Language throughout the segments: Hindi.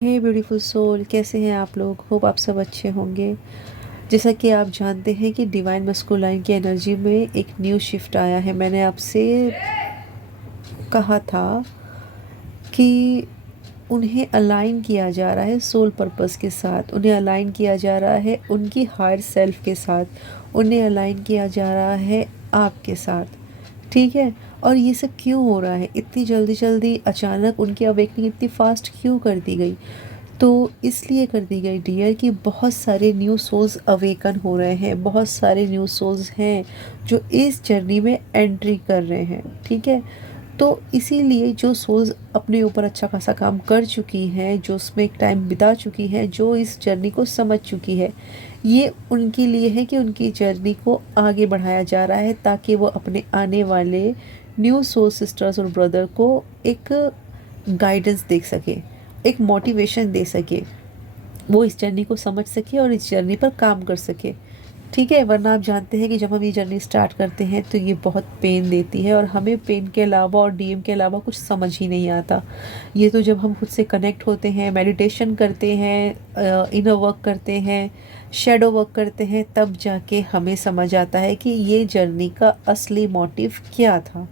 हे ब्यूटीफुल सोल, कैसे हैं आप लोग। होप आप सब अच्छे होंगे। जैसा कि आप जानते हैं कि डिवाइन मस्कुलाइन की एनर्जी में एक न्यू शिफ्ट आया है। मैंने आपसे कहा था कि उन्हें अलाइन किया जा रहा है सोल पर्पस के साथ, उन्हें अलाइन किया जा रहा है उनकी हायर सेल्फ के साथ, उन्हें अलाइन किया जा रहा है आपके साथ। ठीक है। और ये सब क्यों हो रहा है, इतनी जल्दी जल्दी अचानक उनकी अवेकनिंग इतनी फास्ट क्यों कर दी गई? तो इसलिए कर दी गई डियर कि बहुत सारे न्यू सोल्स अवेकन हो रहे हैं, बहुत सारे न्यू सोल्स हैं जो इस जर्नी में एंट्री कर रहे हैं। ठीक है। तो इसीलिए जो सोल्स अपने ऊपर अच्छा खासा काम कर चुकी हैं, जो उसमें एक टाइम बिता चुकी हैं, जो इस जर्नी को समझ चुकी है, ये उनके लिए है कि उनकी जर्नी को आगे बढ़ाया जा रहा है ताकि वो अपने आने वाले न्यू सोल सिस्टर्स और ब्रदर को एक गाइडेंस दे सके, एक मोटिवेशन दे सके, वो इस जर्नी को समझ सके और इस जर्नी पर काम कर सके। ठीक है। वरना आप जानते हैं कि जब हम ये जर्नी स्टार्ट करते हैं तो ये बहुत पेन देती है और हमें पेन के अलावा और डीएम के अलावा कुछ समझ ही नहीं आता। ये तो जब हम खुद से कनेक्ट होते हैं, मेडिटेशन करते हैं, इनर वर्क करते हैं, शेडो वर्क करते हैं, तब जाके हमें समझ आता है कि ये जर्नी का असली मोटिव क्या था।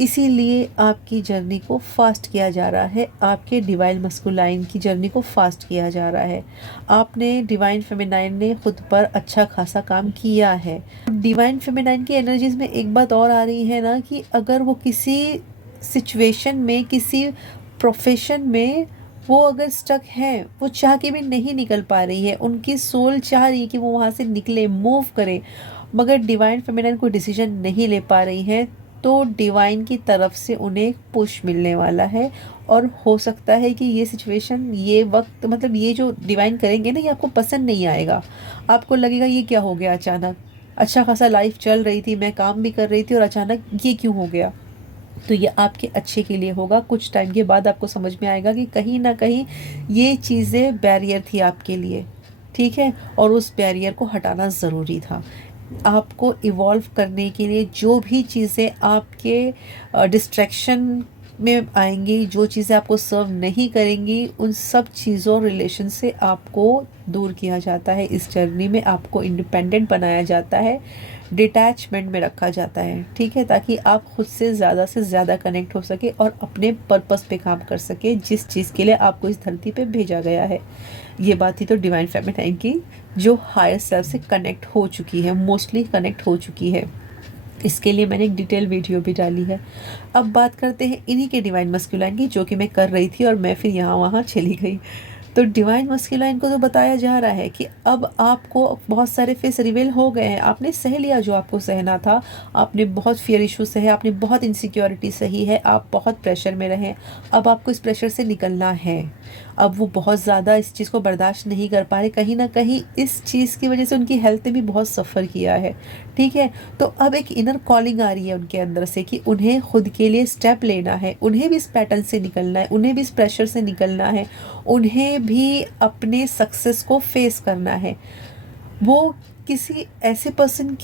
इसीलिए आपकी जर्नी को फास्ट किया जा रहा है, आपके डिवाइन मस्कुलाइन की जर्नी को फास्ट किया जा रहा है। आपने डिवाइन फेमिनाइन ने खुद पर अच्छा खासा काम किया है। डिवाइन फेमिनाइन की एनर्जीज में एक बात और आ रही है ना कि अगर वो किसी सिचुएशन में, किसी प्रोफेशन में वो अगर स्टक है, वो चाह के भी नहीं निकल पा रही है, उनकी सोल चाह रही है कि वो वहाँ से निकले, मूव करे, मगर डिवाइन फेमिनाइन कोई डिसीजन नहीं ले पा रही है, तो डिवाइन की तरफ से उन्हें पुश मिलने वाला है। और हो सकता है कि ये सिचुएशन, ये वक्त, मतलब ये जो डिवाइन करेंगे ना, ये आपको पसंद नहीं आएगा। आपको लगेगा ये क्या हो गया अचानक, अच्छा खासा लाइफ चल रही थी, मैं काम भी कर रही थी और अचानक ये क्यों हो गया। तो ये आपके अच्छे के लिए होगा। कुछ टाइम के बाद आपको समझ में आएगा कि कहीं ना कहीं ये चीज़ें बैरियर थी आपके लिए। ठीक है। और उस बैरियर को हटाना ज़रूरी था। आपको इवॉल्व करने के लिए जो भी चीज़ें आपके डिस्ट्रैक्शन में आएंगी, जो चीज़ें आपको सर्व नहीं करेंगी, उन सब चीज़ों रिलेशन से आपको दूर किया जाता है। इस जर्नी में आपको इंडिपेंडेंट बनाया जाता है, डिटैचमेंट में रखा जाता है। ठीक है। ताकि आप खुद से ज़्यादा कनेक्ट हो सके और अपने पर्पस पे काम कर सके, जिस चीज़ के लिए आपको इस धरती पे भेजा गया है। ये बात थी तो डिवाइन फेमिनाइन की, जो हायर सेल्फ से कनेक्ट हो चुकी है, मोस्टली कनेक्ट हो चुकी है। इसके लिए मैंने एक डिटेल वीडियो भी डाली है। अब बात करते हैं इन्हीं के डिवाइन मस्कुलाइन की, जो कि मैं कर रही थी और मैं फिर यहाँ वहाँ चली गई। तो डिवाइन मस्कुलाइन को तो बताया जा रहा है कि अब आपको बहुत सारे फेस रिवील हो गए हैं, आपने सह लिया जो आपको सहना था, आपने बहुत फियर इशू सहे, आपने बहुत इनसिक्योरिटी सही है, आप बहुत प्रेशर में रहे। अब आपको इस प्रेशर से निकलना है। अब वो बहुत ज़्यादा इस चीज़ को बर्दाश्त नहीं कर पा रहे, कहीं ना कहीं इस चीज़ की वजह से उनकी हेल्थ ने भी बहुत सफ़र किया है। ठीक है। तो अब एक इनर कॉलिंग आ रही है उनके अंदर से कि उन्हें खुद के लिए स्टेप लेना है, उन्हें भी इस पैटर्न से निकलना है, उन्हें भी इस प्रेशर से निकलना है, उन्हें भी अपने सक्सेस को फेस करना है। वो किसी ऐसे पर्सन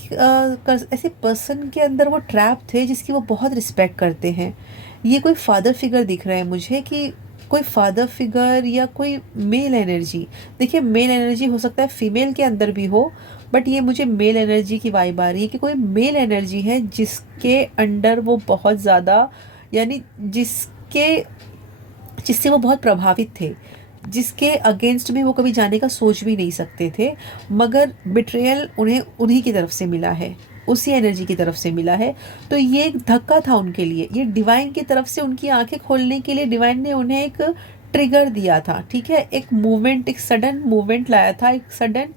के अंदर वो ट्रैप थे जिसकी वो बहुत रिस्पेक्ट करते हैं। ये कोई फादर फिगर दिख रहा है मुझे, कि कोई फादर फिगर या कोई मेल एनर्जी। देखिए, मेल एनर्जी हो सकता है फीमेल के अंदर भी हो, बट ये मुझे मेल एनर्जी की वाइब आ रही है कि कोई मेल एनर्जी है जिसके अंडर वो बहुत ज़्यादा, यानी जिससे वो बहुत प्रभावित थे, जिसके अगेंस्ट में वो कभी जाने का सोच भी नहीं सकते थे, मगर बिट्रेयल उन्हें उन्हीं की तरफ से मिला है, उसी एनर्जी की तरफ से मिला है। तो ये एक धक्का था उनके लिए, ये डिवाइन की तरफ से उनकी आंखें खोलने के लिए डिवाइन ने उन्हें एक ट्रिगर दिया था। ठीक है। एक मूवमेंट, एक सडन मूवमेंट लाया था, एक सडन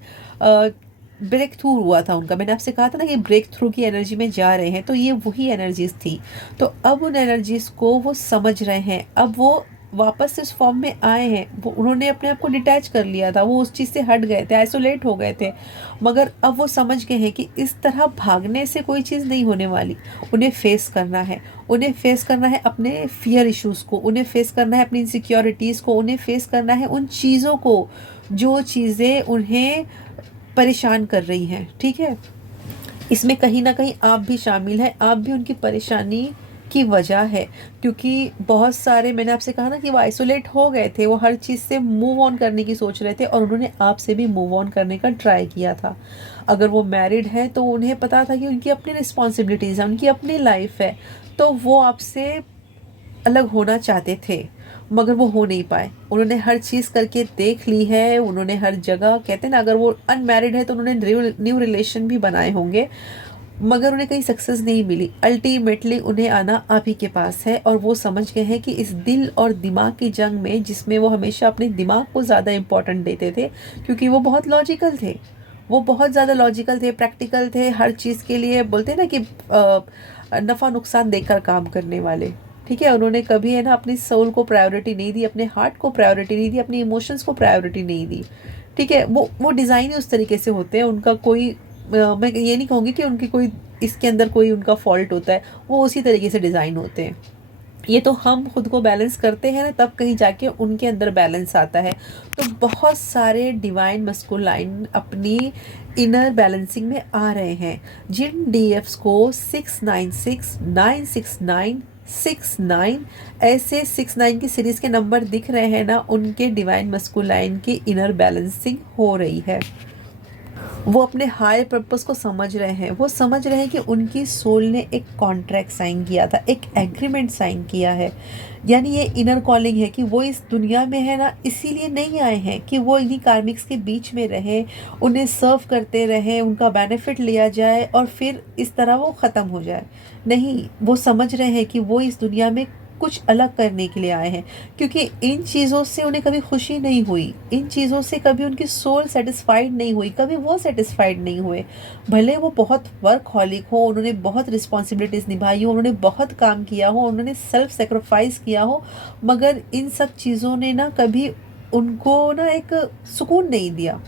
ब्रेक थ्रू हुआ था उनका। मैंने आपसे कहा था ना कि ब्रेक थ्रू की एनर्जी में जा रहे हैं, तो ये वही एनर्जीज थी। तो अब उन एनर्जीज को वो समझ रहे हैं, अब वो वापस इस फॉर्म में आए हैं। वो उन्होंने अपने आप को डिटैच कर लिया था, वो उस चीज़ से हट गए थे, आइसोलेट हो गए थे, मगर अब वो समझ गए हैं कि इस तरह भागने से कोई चीज़ नहीं होने वाली। उन्हें फेस करना है, उन्हें फेस करना है अपने फियर इश्यूज़ को, उन्हें फेस करना है अपनी इनसिक्योरिटीज़ को, उन्हें फेस करना है उन चीज़ों को जो चीज़ें उन्हें परेशान कर रही हैं। ठीक है। इसमें कहीं ना कहीं आप भी शामिल हैं, आप भी उनकी परेशानी की की वजह है, क्योंकि बहुत सारे, मैंने आपसे कहा ना कि वो आइसोलेट हो गए थे, वो हर चीज़ से मूव ऑन करने की सोच रहे थे और उन्होंने आपसे भी मूव ऑन करने का ट्राई किया था। अगर वो मैरिड है तो उन्हें पता था कि उनकी अपनी रिस्पॉन्सिबिलिटीज़ हैं, उनकी अपनी लाइफ है, तो वो आपसे अलग होना चाहते थे, मगर वो हो नहीं पाए। उन्होंने हर चीज़ करके देख ली है, उन्होंने हर जगह, कहते हैं ना, अगर वो अनमैरिड है तो उन्होंने न्यू रिलेशन भी बनाए होंगे, मगर उन्हें कहीं सक्सेस नहीं मिली। अल्टीमेटली उन्हें आना आप ही के पास है और वो समझ गए हैं कि इस दिल और दिमाग की जंग में, जिसमें वो हमेशा अपने दिमाग को ज़्यादा इम्पोर्टेंट देते थे, क्योंकि वो बहुत लॉजिकल थे, वो बहुत ज़्यादा लॉजिकल थे, प्रैक्टिकल थे, हर चीज़ के लिए बोलते हैं ना कि नफ़ा नुकसान देखकर काम करने वाले। ठीक है, उन्होंने कभी है ना अपनी सोल को प्रायोरिटी नहीं दी, अपने हार्ट को प्रायोरिटी नहीं दी, अपनी इमोशंस को प्रायोरिटी नहीं दी। ठीक है, वो डिज़ाइन ही उस तरीके से होते हैं, उनका कोई मैं ये नहीं कहूँगी कि उनकी कोई इसके अंदर कोई उनका फॉल्ट होता है, वो उसी तरीके से डिज़ाइन होते हैं। ये तो हम खुद को बैलेंस करते हैं ना, तब कहीं जाके उनके अंदर बैलेंस आता है। तो बहुत सारे डिवाइन मस्कुलाइन अपनी इनर बैलेंसिंग में आ रहे हैं। जिन डीएफ्स को 696 969 69 ऐसे 69 की सीरीज़ के नंबर दिख रहे हैं ना, उनके डिवाइन मस्कुलाइन की इनर बैलेंसिंग हो रही है। वो अपने हायर पर्पस को समझ रहे हैं, वो समझ रहे हैं कि उनकी सोल ने एक कॉन्ट्रैक्ट साइन किया था, एक एग्रीमेंट साइन किया है। यानी ये इनर कॉलिंग है कि वो इस दुनिया में है ना, इसीलिए नहीं आए हैं कि वो इन्हीं कार्मिक्स के बीच में रहें, उन्हें सर्व करते रहें, उनका बेनिफिट लिया जाए और फिर इस तरह वो ख़त्म हो जाए। नहीं, वो समझ रहे हैं कि वो इस दुनिया में कुछ अलग करने के लिए आए हैं, क्योंकि इन चीज़ों से उन्हें कभी खुशी नहीं हुई, इन चीज़ों से कभी उनकी सोल सेटिस्फाइड नहीं हुई, कभी वो सेटिस्फाइड नहीं हुए। भले वो बहुत वर्कहॉलिक हो, उन्होंने बहुत रिस्पॉन्सिबिलिटीज़ निभाई हो, उन्होंने बहुत काम किया हो, उन्होंने सेल्फ सेक्रीफाइस किया हो, मगर इन सब चीज़ों ने ना कभी उनको ना एक सुकून नहीं दिया।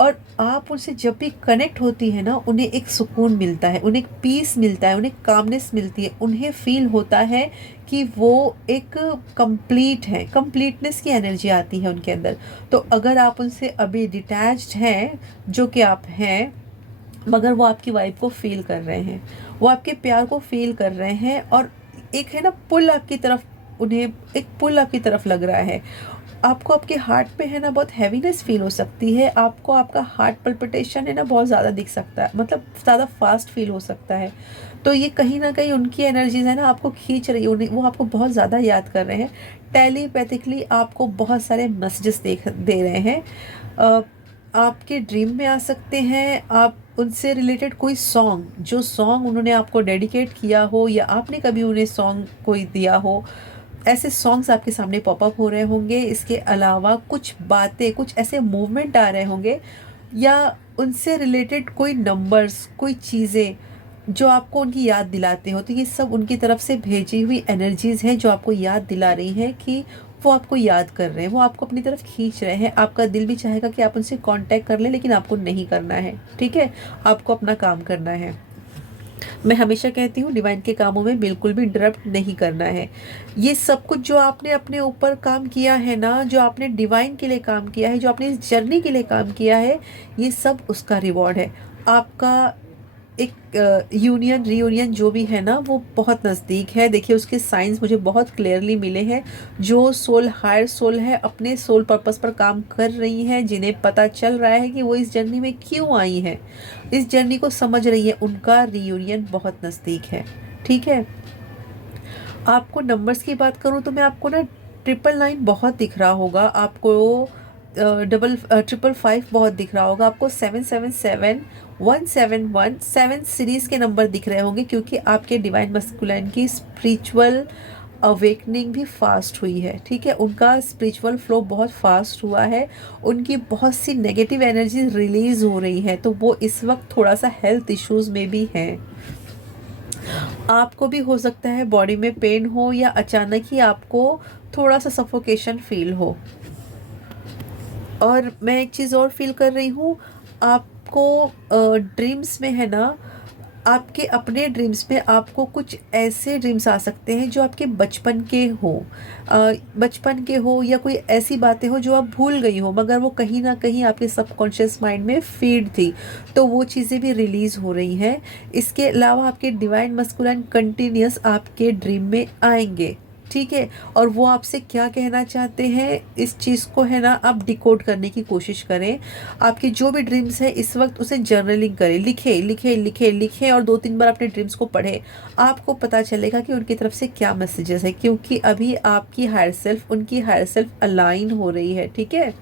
और आप उनसे जब भी कनेक्ट होती है ना, उन्हें एक सुकून मिलता है, उन्हें एक पीस मिलता है, उन्हें कामनेस मिलती है, उन्हें फील होता है कि वो एक कंप्लीट है, कंप्लीटनेस की एनर्जी आती है उनके अंदर। तो अगर आप उनसे अभी डिटैच्ड हैं, जो कि आप हैं, मगर वो आपकी वाइब को फील कर रहे हैं, वो आपके प्यार को फील कर रहे हैं, और एक है ना पुल आपकी तरफ, उन्हें एक पुल आपकी तरफ लग रहा है। आपको आपके हार्ट पे है ना बहुत हैवीनेस फील हो सकती है, आपको आपका हार्ट पल्पिटेशन है ना बहुत ज़्यादा दिख सकता है, मतलब ज़्यादा फास्ट फील हो सकता है। तो ये कहीं ना कहीं उनकी एनर्जीज है ना आपको खींच रही है, उन्हें वो आपको बहुत ज़्यादा याद कर रहे हैं। टेलीपैथिकली आपको बहुत सारे मैसेजेस दे रहे हैं। अ, आपके ड्रीम में आ सकते हैं, आप उनसे रिलेटेड कोई सॉन्ग, जो सॉन्ग उन्होंने आपको डेडिकेट किया हो या आपने कभी उन्हें सॉन्ग कोई दिया हो, ऐसे सॉन्ग्स आपके सामने पॉपअप हो रहे होंगे। इसके अलावा कुछ बातें, कुछ ऐसे मूवमेंट आ रहे होंगे, या उनसे रिलेटेड कोई नंबर्स, कोई चीज़ें जो आपको उनकी याद दिलाते हो। तो ये सब उनकी तरफ से भेजी हुई एनर्जीज़ हैं जो आपको याद दिला रही हैं कि वो आपको याद कर रहे हैं, वो आपको अपनी तरफ खींच रहे हैं। आपका दिल भी चाहेगा कि आप उनसे कांटेक्ट कर लें, लेकिन आपको नहीं करना है। ठीक है, आपको अपना काम करना है। मैं हमेशा कहती हूँ डिवाइन के कामों में बिल्कुल भी इंटरप्ट नहीं करना है। ये सब कुछ जो आपने अपने ऊपर काम किया है ना, जो आपने डिवाइन के लिए काम किया है, जो आपने इस जर्नी के लिए काम किया है, ये सब उसका रिवॉर्ड है। आपका एक यूनियन रीयूनियन जो भी है ना, वो बहुत नज़दीक है। देखिए उसके साइंस मुझे बहुत क्लियरली मिले हैं। जो सोल हायर सोल है, अपने सोल पर्पस पर काम कर रही हैं, जिन्हें पता चल रहा है कि वो इस जर्नी में क्यों आई हैं, इस जर्नी को समझ रही है, उनका रीयूनियन बहुत नज़दीक है। ठीक है, आपको नंबर्स की बात करूँ तो मैं आपको ना 999 बहुत दिख रहा होगा, आपको डबल 555 बहुत दिख रहा होगा, आपको 777 171 7 सीरीज़ के नंबर दिख रहे होंगे, क्योंकि आपके डिवाइन मस्कुलाइन की स्पिरिचुअल अवेकनिंग भी फास्ट हुई है। ठीक है, उनका स्पिरिचुअल फ्लो बहुत फास्ट हुआ है, उनकी बहुत सी नेगेटिव एनर्जी रिलीज़ हो रही है, तो वो इस वक्त थोड़ा सा हेल्थ इश्यूज़ में भी हैं। आपको भी हो सकता है बॉडी में पेन हो, या अचानक ही आपको थोड़ा सा सफोकेशन फील हो। और मैं एक चीज़ और फील कर रही हूँ, आपको ड्रीम्स में है ना, आपके अपने ड्रीम्स में आपको कुछ ऐसे ड्रीम्स आ सकते हैं जो आपके बचपन के हो, बचपन के हो, या कोई ऐसी बातें हो जो आप भूल गई हो मगर वो कहीं ना कहीं आपके सबकॉन्शियस माइंड में फीड थी, तो वो चीज़ें भी रिलीज़ हो रही हैं। इसके अलावा आपके डिवाइन मस्कुलाइन कंटिन्यूस आपके ड्रीम में आएंगे, ठीक है। और वो आपसे क्या कहना चाहते हैं, इस चीज़ को है ना आप डिकोड करने की कोशिश करें। आपके जो भी ड्रीम्स है इस वक्त उसे जर्नलिंग करें, लिखे लिखे लिखे लिखे, और 2-3 बार अपने ड्रीम्स को पढ़े। आपको पता चलेगा कि उनकी तरफ से क्या मैसेजेस है, क्योंकि अभी आपकी हायर सेल्फ उनकी हायर सेल्फ अलाइन हो रही है, ठीक है।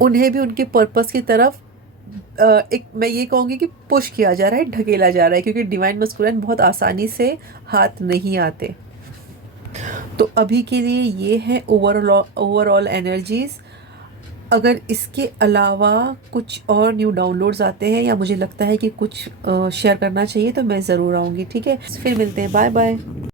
उन्हें भी उनके पर्पस की तरफ एक मैं ये कहूँगी कि पुश किया जा रहा है, ढकेला जा रहा है, क्योंकि डिवाइन मस्कुलाइन बहुत आसानी से हाथ नहीं आते। तो अभी के लिए ये है ओवरऑल एनर्जीज। अगर इसके अलावा कुछ और न्यू डाउनलोड्स आते हैं या मुझे लगता है कि कुछ शेयर करना चाहिए तो मैं ज़रूर आऊँगी, ठीक है। फिर मिलते हैं, बाय बाय।